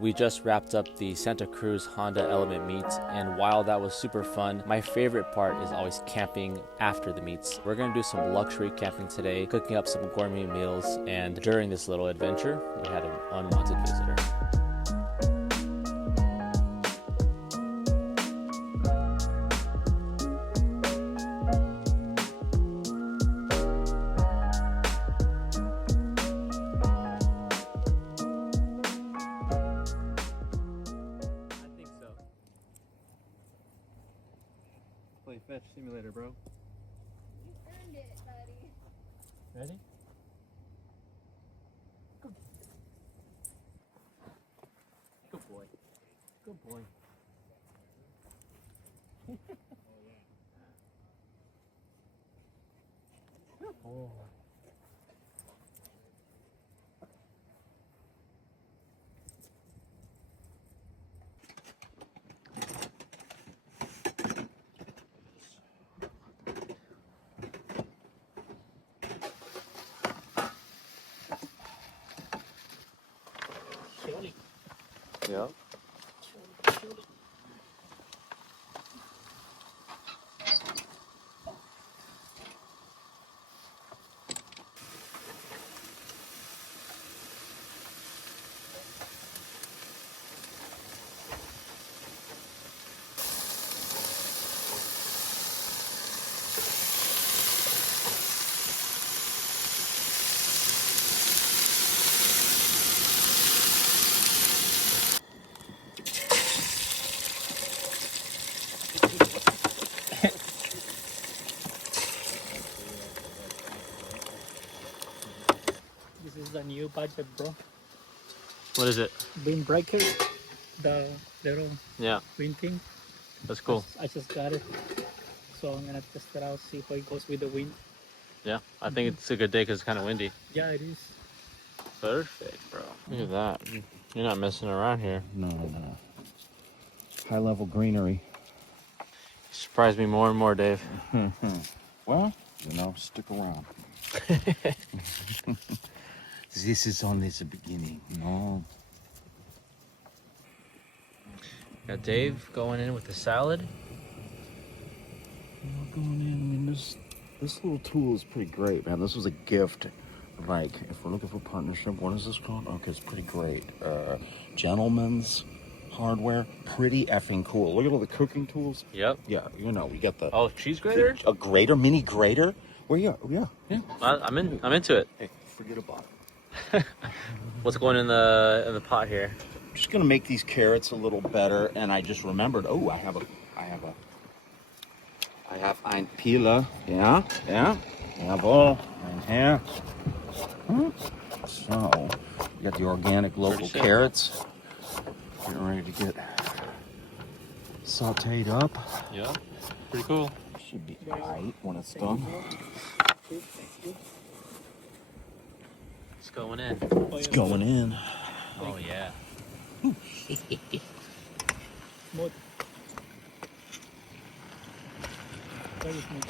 We just wrapped up the Santa Cruz Honda Element meets, and while that was super fun, my favorite part is always camping after the meets. We're gonna do some luxury camping today, cooking up some gourmet meals, and during this little adventure, we had an unwanted visitor. Play fetch simulator, bro. You earned it, buddy. Ready? Good boy. Good boy. Good boy. Yeah. This is the new budget, bro. What is it? Wind breaker, the little Yeah, wind thing. that's cool. I just got it, so I'm gonna test it out, see how it goes with the wind. Yeah, I think it's a good day because it's kind of windy. Yeah, it is. Perfect, bro. Look at that. You're not messing around here. No, no. High level greenery. Surprise me more and more, Dave. Well, stick around. This is only the beginning, Got Dave going in with the salad. Going in, this little tool is pretty great, man. This was a gift. Like, if we're looking for partnership, what is this called? Okay, it's pretty great. Gentleman's hardware, pretty effing cool. Look at all the cooking tools. Yep. Yeah, we got the Cheese grater? a grater, mini grater. Where you? Yeah. I'm into it. Hey, forget about it. What's going in the pot here? I'm just gonna make these carrots a little better, and I just remembered. Oh, I have ein Peeler. Yeah. Jawohl. Ein here. So, we got the organic local carrots. Getting ready to get sauteed up. Yeah, pretty cool. Should be alright when it's done. It's going in. It's going in. Oh yeah. Smooth. Very smooth.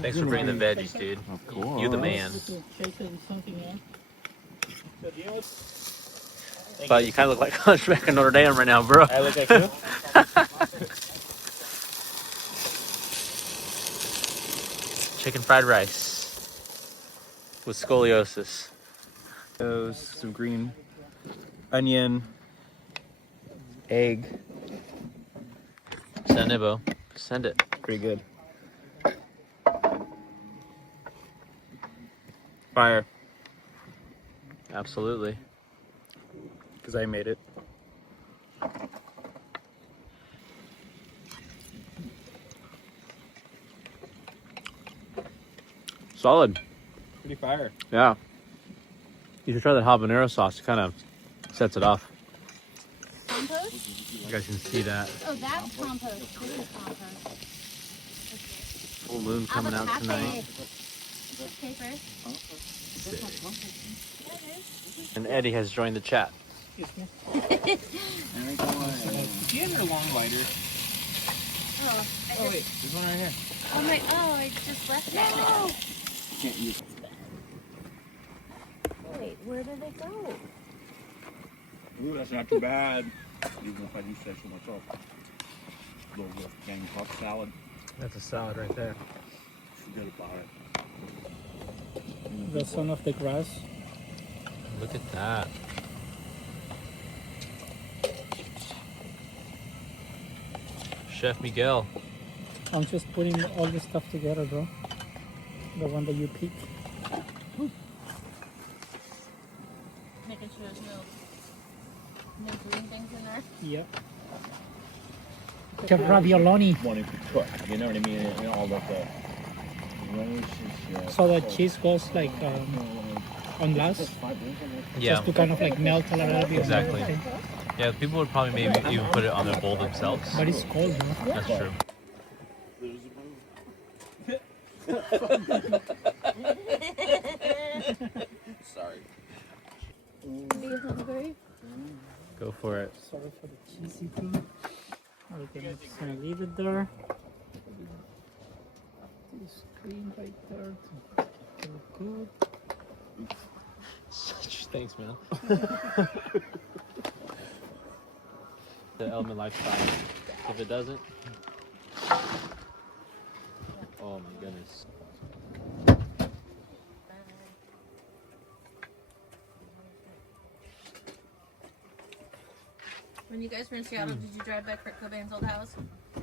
Thanks for bringing the veggies, dude. Of course. You the man. Little shaker and something, yeah. But you kind of look like Hunchback of Notre Dame right now, bro. I look like you. Chicken fried rice with scoliosis. Those, some green onion, egg. Send it, Bo. Send it. Pretty good. Fire. Absolutely. Because I made it. Solid. Pretty fire. Yeah. You should try that habanero sauce. It kind of sets it off. Compost? You guys can see that. Oh, that's compost. This is compost. Full moon coming out tonight. Paper. And Eddie has joined the chat. Excuse me. Get your long lighter. Oh, Oh wait, there's one right here. I just left it. Can't use. Wait, where did it go? Ooh, that's not too bad. Even if I do say so myself. Little gang puff salad. That's a salad right there. Forget about it. The son of the grass. Look at that. Chef Miguel. I'm just putting all this stuff together, bro. The one that you picked. Making sure there's no green things in there. Yep. The ravioloni. Wanting to cook, you know what I mean? And all of the So the cheese goes like on glass, Yeah, just to kind of like melt a little bit. exactly. Yeah, people would probably maybe even put it on their bowl themselves. But it's cold, no? That's true. Sorry. Are you hungry? Go for it. Sorry for the cheesy thing. Okay, I'm just gonna leave it there. This cream right there to look good. Thanks, man. The element lifestyle. If it doesn't, oh my goodness. When you guys were in Seattle, did you drive by Kurt Cobain's old house? No.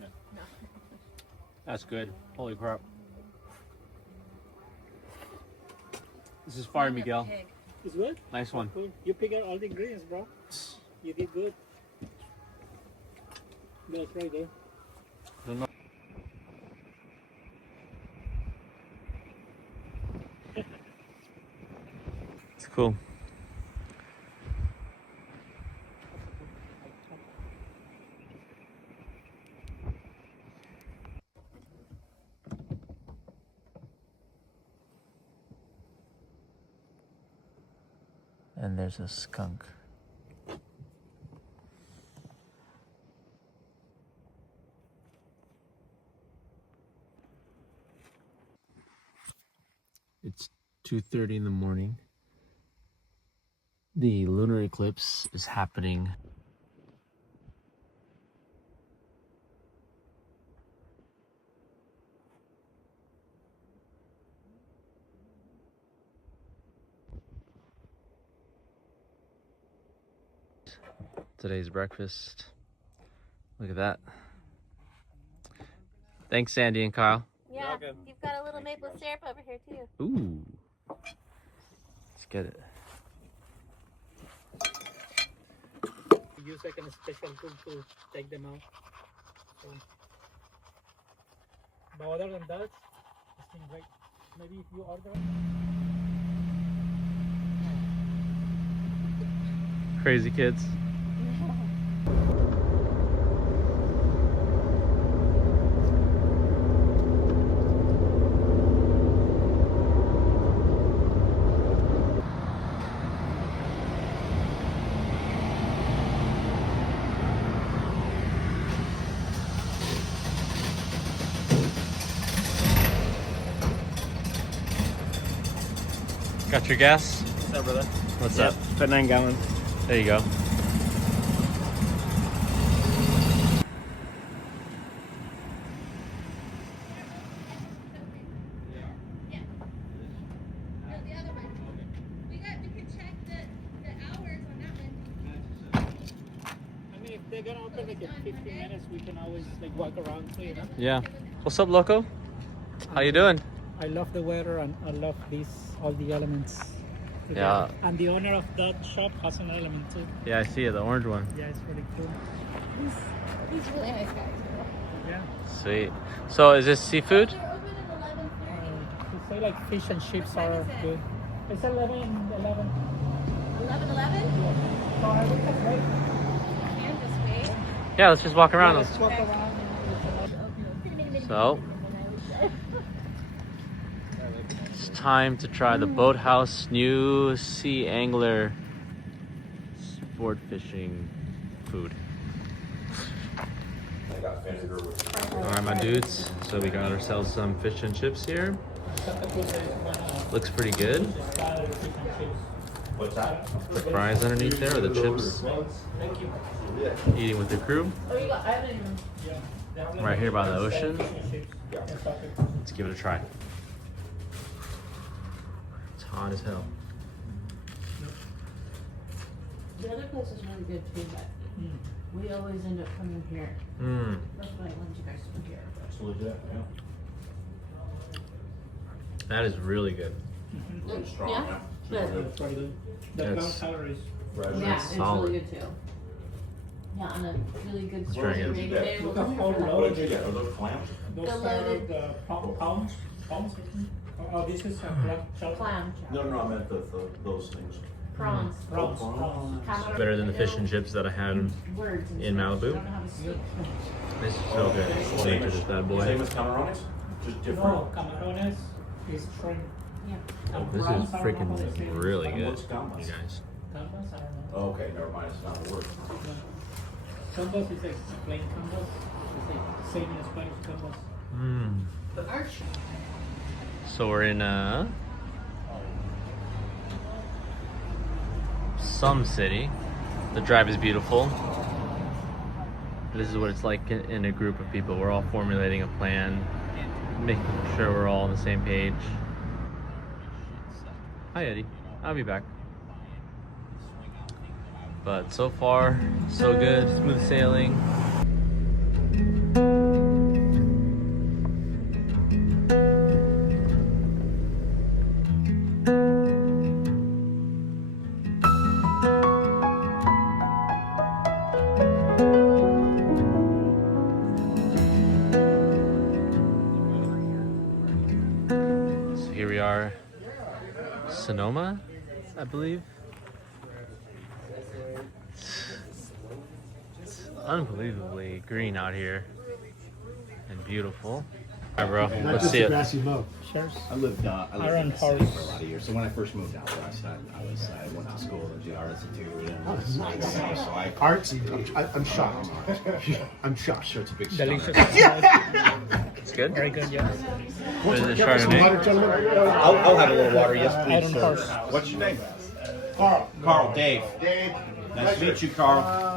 No. That's good. Holy crap. This is fire, Miguel. Pig. It's good? Nice one. Cool. You pick out all the ingredients, bro. You did good. That's right there. It's cool. And there's a skunk. It's 2:30 in the morning. The lunar eclipse is happening. Today's breakfast. Look at that. Thanks, Sandy and Kyle. Yeah, you've got a little maple syrup over here too. Ooh. Let's get it. We use like a special tool to take them out. So. But other than that, it's been great. Maybe if you order. Crazy kids. Got your gas? What's up, brother? What's up? Put 9 gallons. There you go. I mean, if they're gonna open like in 15 minutes, we can always like walk around too, you know? Yeah. What's up, loco? How you doing? I love the weather and I love all the elements. together. Yeah. And the owner of that shop has an element too. Yeah, I see it, the orange one. Yeah, it's really cool. He's a really nice guy. Yeah. Sweet. So is this seafood? They're open at 11:30. To say like fish and chips are good. It's 11. 11:11? So I think that's right. Can just wait. Yeah, let's just walk around. Let's walk around. So, it's time to try the Boathouse new sea angler sport fishing food. Alright, my dudes, so we got ourselves some fish and chips here. Looks pretty good. The fries underneath there, or the chips. Eating with the crew. Oh, you got, I haven't even. Right here by the ocean. Let's give it a try. It's hot as hell. The other place is really good too, but we always end up coming here. Mmm. That's why I wanted you guys to come here. It's legit, That is really good. yeah. Strong, Yeah? Good. It's very good. The brown Yes. calories. Yeah, it's solid. really good too. Yeah, on a really good Let's try sweaty again. rainy day, we'll Look how come here for that. What did you get? Are those clams? Those The are loaded- the palms, I think. Oh, this is clam chowder. Clam chowder. No, I meant those things. Prawns. Prawns, prawns. Calamari. Better than the fish and chips that I had. Words and in stuff. Malibu? I don't know how to speak. This is so good. Same as that Same boy. as camarones? Just different? No, camarones is shrimp. Yeah. Oh, this Prawns is are freaking not the same. really good, What's gambas? you guys. Gambas, I don't know. Oh, okay, never mind, it's not a word. Gambas is like plain gambas. It's like same in Spanish gambas. Mmm. So we're in some city. The drive is beautiful. This is what it's like in a group of people. We're all formulating a plan, making sure we're all on the same page. Hi Eddie, I'll be back. But so far, so good, smooth sailing. So here we are, Sonoma, I believe. It's unbelievably green out here and beautiful. All right, bro, Not let's just see a it. grassy moat. Shares. I lived Iron in the city horse. for a lot of years. So when I first moved out west, I went to school at the Art Institute. And Oh, nice. so I, Artsy. I'm shocked. I'm shocked. sure, it's a big Delicious. It's good. Very good, yes. What is it, Some water, Chardonnay? gentlemen. I'll have a little water, yes, Iron please, sir. horse. What's your name? Carl. Dave. Nice to meet you, Carl.